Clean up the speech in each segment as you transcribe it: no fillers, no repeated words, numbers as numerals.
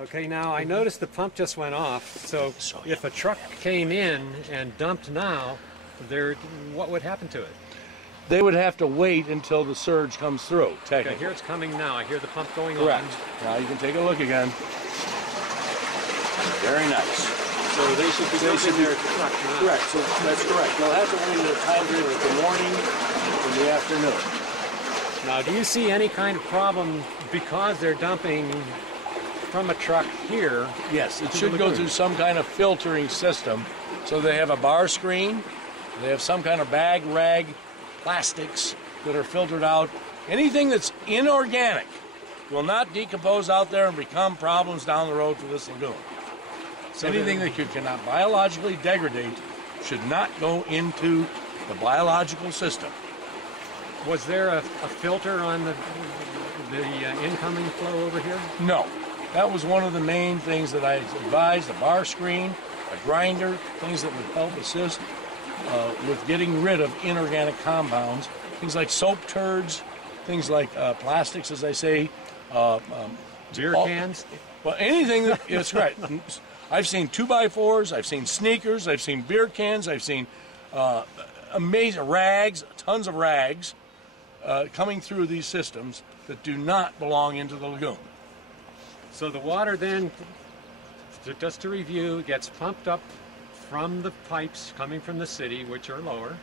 Okay, now I noticed the pump just went off, so if a truck came in and dumped now, what would happen to it? They would have to wait until the surge comes through, technically. Okay, here it's coming now. I hear the pump going Correct. on. Now you can take a look again. Very nice. So they should be dumping their truck now. Correct, so that's correct. They'll have to wait a time period of the morning and the afternoon. Now, do you see any kind of problem because they're dumping from a truck here? Yes, it should go through some kind of filtering system. So they have a bar screen, they have some kind of bag, rag, plastics that are filtered out. Anything that's inorganic will not decompose out there and become problems down the road for this lagoon. So anything that you cannot biologically degrade should not go into the biological system. Was there a filter on the incoming flow over here? No. That was one of the main things that I advised, a bar screen, a grinder, things that would help assist with getting rid of inorganic compounds, things like soap turds, things like plastics, as I say. Beer cans? Well, anything that's right. I've seen 2x4s, I've seen sneakers, I've seen beer cans, I've seen amazing rags, tons of rags coming through these systems that do not belong into the lagoon. So the water then, just to review, gets pumped up from the pipes coming from the city, which are lower,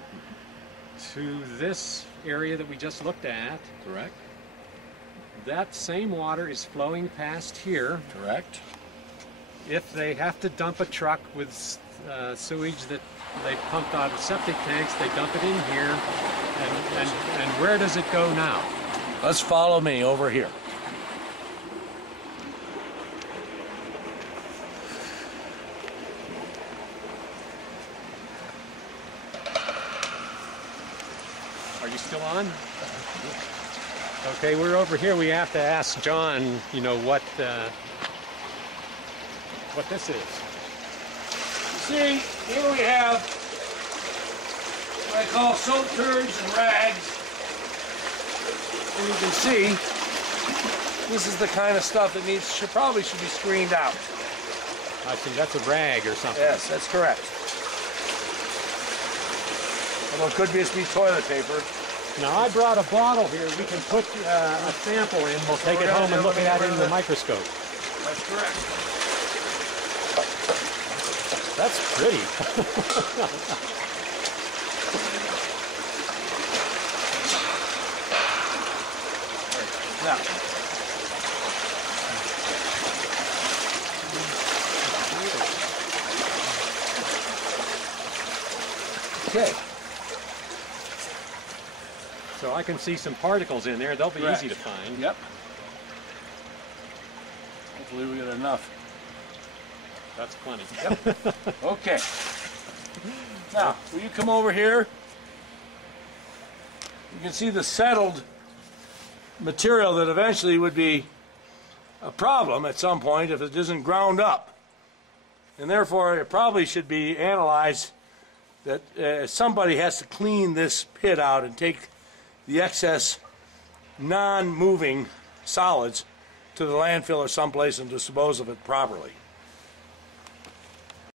to this area that we just looked at. Correct. That same water is flowing past here. Correct. If they have to dump a truck with sewage that they pumped out of septic tanks, they dump it in here. And where does it go now? Let's follow me over here. Are you still on? Okay, we're over here. We have to ask John, you know, what this is. See, here we have what I call soap turds and rags. And you can see, this is the kind of stuff that probably should be screened out. I see, that's a rag or something. Yes, that's correct. Although it could just be toilet paper. Now I brought a bottle here. We can put a sample in. We'll take it home and look at it in the microscope. That's correct. That's pretty. Now, okay. So I can see some particles in there. They'll be easy to find. Yep. Hopefully we get enough. That's plenty. Yep. Okay. Now, will you come over here? You can see the settled material that eventually would be a problem at some point if it isn't ground up. And therefore, it probably should be analyzed that somebody has to clean this pit out and take the excess non-moving solids to the landfill or someplace and dispose of it properly.